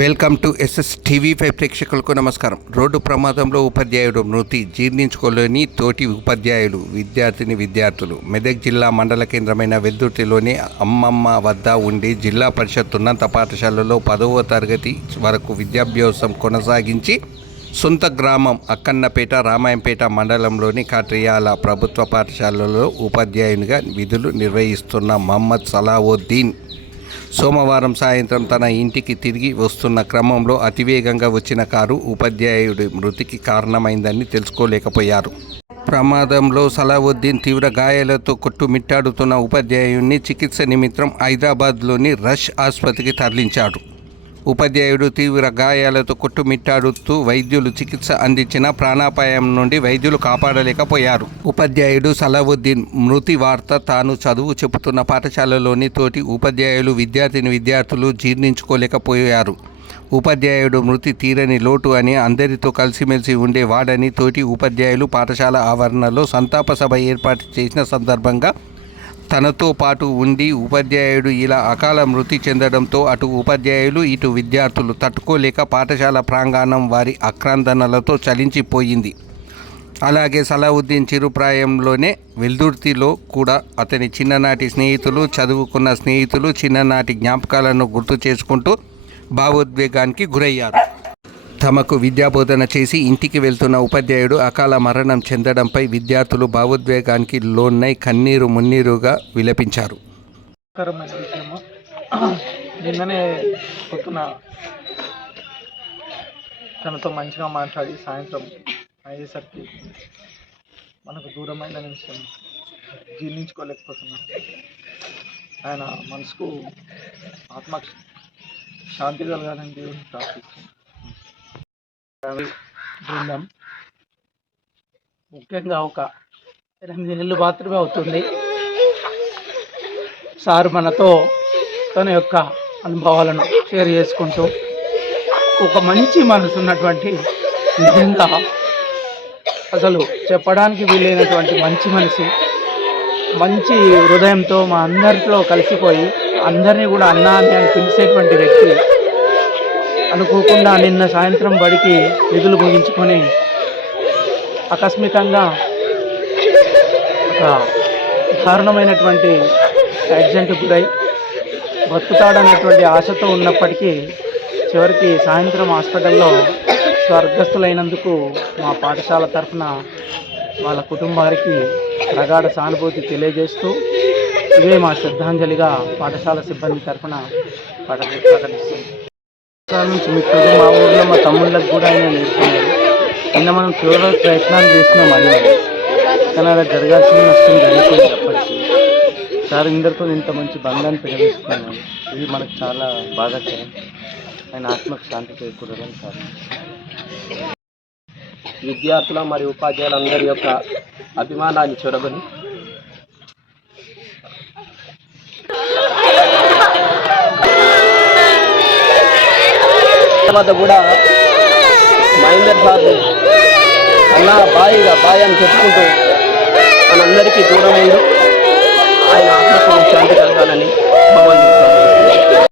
Welcome to TV 5 ప్రేక్షకులకు నమస్కారం. Road ప్రమాదంలో ఉపాధ్యాయుడు మృతి, జీర్ణించుకోలేని తోటి ఉపాధ్యాయులు, విద్యార్థులు. మెదక్ జిల్లా మండల కేంద్రమైన వెల్దుర్తిలోని అమ్మమ్మ వద్ద ఉండి జిల్లా పరిషత్ ఉన్నత పాఠశాలలో 10వ తరగతి వరకు విద్యాభ్యాసం కొనసాగించి సొంత గ్రామం అక్కన్నపేట రామాయంపేట మండలంలోని కాట్రియాల ప్రభుత్వ పాఠశాలలో ఉపాధ్యాయునిగా విధులు నిర్వహిస్తున్న మహమ్మద్ సలావుద్దీన్ సోమవారం సాయంత్రం తన ఇంటికి తిరిగి వస్తున్న క్రమంలో అతివేగంగా వచ్చిన కారు ఉపాధ్యాయుడి మృతికి కారణమైందని తెలుసుకోలేకపోయారు. ప్రమాదంలో సలావుద్దీన్ తీవ్ర గాయాలతో కొట్టుమిట్టాడుతున్న ఉపాధ్యాయుడిని చికిత్స నిమిత్తం హైదరాబాద్లోని రష్ ఆసుపత్రికి తరలించాడు. ఉపాధ్యాయుడు తీవ్ర గాయాలతో కొట్టుమిట్టాడుతూ వైద్యులు చికిత్స అందించిన ప్రాణాపాయం నుండి వైద్యులు కాపాడలేకపోయారు. ఉపాధ్యాయుడు సలావుద్దీన్ మృతి వార్త తాను చదువు చెబుతున్న పాఠశాలలోని తోటి ఉపాధ్యాయులు విద్యార్థులు జీర్ణించుకోలేకపోయారు. ఉపాధ్యాయుడు మృతి తీరని లోటు అని, అందరితో కలిసిమెలిసి ఉండేవాడని తోటి ఉపాధ్యాయులు పాఠశాల ఆవరణలో సంతాప సభ ఏర్పాటు చేసిన సందర్భంగా తనతో పాటు ఉండి ఉపాధ్యాయుడు ఇలా అకాల మృతి చెందడంతో అటు ఉపాధ్యాయులు ఇటు విద్యార్థులు తట్టుకోలేక పాఠశాల ప్రాంగణం వారి ఆక్రందనలతో చలించిపోయింది. అలాగే సలావుద్దీన్ చిరుప్రాయంలోనే వెల్దుర్తిలో కూడా అతని చిన్ననాటి స్నేహితులు, చదువుకున్న స్నేహితులు చిన్ననాటి జ్ఞాపకాలను గుర్తు చేసుకుంటూ భావోద్వేగానికి గురయ్యారు. తమకు విద్యాబోధన చేసి ఇంటికి వెళ్తున్న ఉపాధ్యాయుడు అకాల మరణం చెందడంపై విద్యార్థులు భావోద్వేగానికి లోనై కన్నీరు మున్నీరుగా విలపించారు. నిన్ననే పొద్దున తనతో మంచిగా మాట్లాడి సాయంత్రం అయ్యేసరికి మనకు దూరమైన విషయం జీర్ణించుకోలేకపోతున్నాం. ఆయన మనసుకు ఆత్మ శాంతి కలగాలని దేవుని ప్రార్థిస్తున్నాం. బృందం ముఖ్యంగా ఒక 8 నెలలు మాత్రమే అవుతుంది. సార్ మనతో తన యొక్క అనుభవాలను షేర్ చేసుకుంటూ ఒక మంచి మనసు ఉన్నటువంటి, నిజంగా అసలు చెప్పడానికి వీలైనటువంటి మంచి మనిషి, మంచి హృదయంతో మా అందరితో కలిసిపోయి అందరినీ కూడా అన్నా అని పిలిచేటువంటి వ్యక్తి. అనుకోకుండా నిన్న సాయంత్రం బడికి విధులు ముగించుకొని ఆకస్మికంగా ఒక దారుణమైనటువంటి యాక్సిడెంట్ గురై బతుకుతాడనేటువంటి ఆశతో ఉన్నప్పటికీ చివరికి సాయంత్రం హాస్పిటల్లో స్వర్గస్థులైనందుకు మా పాఠశాల తరఫున వాళ్ళ కుటుంబానికి ప్రగాఢ సానుభూతి తెలియజేస్తూ ఇవే మా శ్రద్ధాంజలిగా పాఠశాల సిబ్బంది తరఫున ప్రకటిస్తుంది. నుంచి మిత్రుడు మా ఊళ్ళో మా తమ్ముళ్ళకి కూడా ఆయన నేర్చుకున్నాడు. నిన్న మనం తీవ్ర ప్రయత్నాలు చేసినాం, అది కానీ అలా జరగాల్సిన నష్టం జరిగిపోయింది. అప్పటికి సార్ ఇందరితో ఇంత మంచి బంధాన్ని పెరగేసుకున్నాను. ఇది మనకు చాలా బాధాకరం. ఆయన ఆత్మకు శాంతి చేకూరాలని సార్. విద్యార్థుల మరియు ఉపాధ్యాయులందరి యొక్క అభిమానాన్ని చొరగని వద్ద కూడా మహేందర్ బాబు అన్న బాయ్ అని చెప్పుకుంటూ మనందరికీ దూరమైంది. ఆయన ఆత్మకు శాంతి కలగాలని భగవంతుడు ప్రార్థిస్తున్నాను.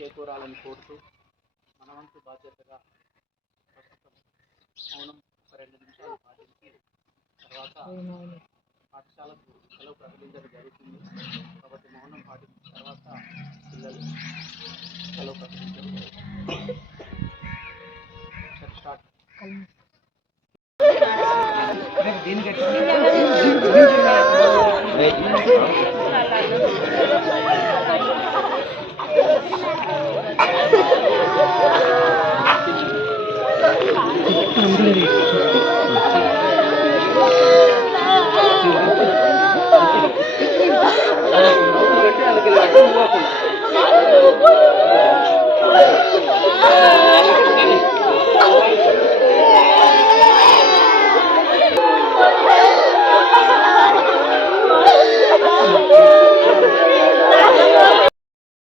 చేకూరాలని కోరుతూ మనవంతు బాధ్యతగా ప్రస్తుతం మౌనం 2 నిమిషాలు పాటించి తర్వాత పాఠశాలకు సెలవు ప్రకటించడం జరుగుతుంది. కాబట్టి మౌనం పాటించిన తర్వాత పిల్లలు సెలవు ప్రకటించడం జరుగుతుంది. స్టార్ట్. దీనికి ఉంటుంది.